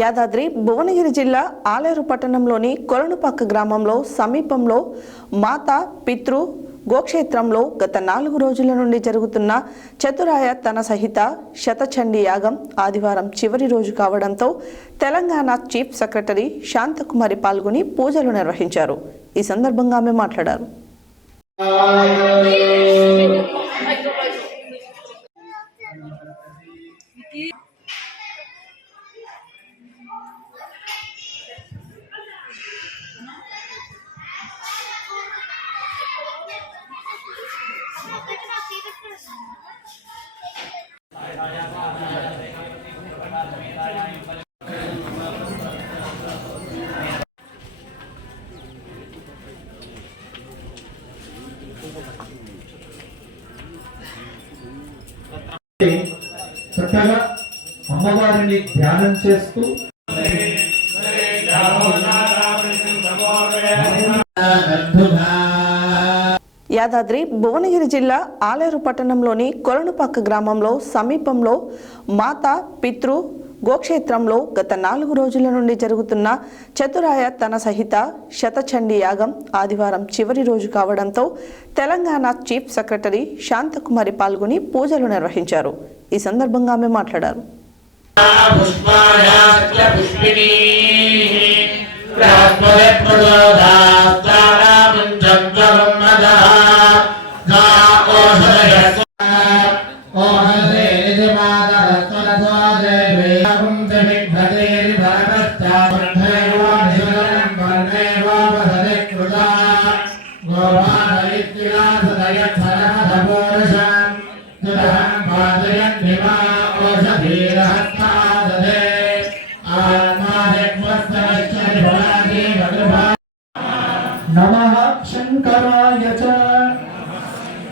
యాదాద్రి భువనగిరి జిల్లా ఆలేరు పట్టణంలోని కొలనుపక్క గ్రామంలో సమీపంలో మాతా పితృ గోక్షేత్రంలో గత 4 రోజుల నుండి జరుగుతున్న చతురాయ తన సహిత శతచండీ యాగం ఆదివారం చివరి రోజు కావడంతో తెలంగాణ చీఫ్ సెక్రటరీ శాంతకుమారి పాల్గొని పూజలు నిర్వహించారు. ఈ సందర్భంగా ఆమె మాట్లాడారు. చక్కగా అమ్మవారిని ధ్యానం చేస్తూ యాదాద్రి భువనగిరి జిల్లా ఆలేరు పట్టణంలోని కొలనుపక్క గ్రామంలో సమీపంలో మాతా పితృ గోక్షేత్రంలో గత 4 రోజుల నుండి జరుగుతున్న చతురాయ తన సహిత శతచండీ యాగం ఆదివారం చివరి రోజు కావడంతో తెలంగాణ చీఫ్ సెక్రటరీ శాంతకుమారి పాల్గొని పూజలు నిర్వహించారు. ఈ సందర్భంగా ఆమె మాట్లాడారు. नमः शंकराय च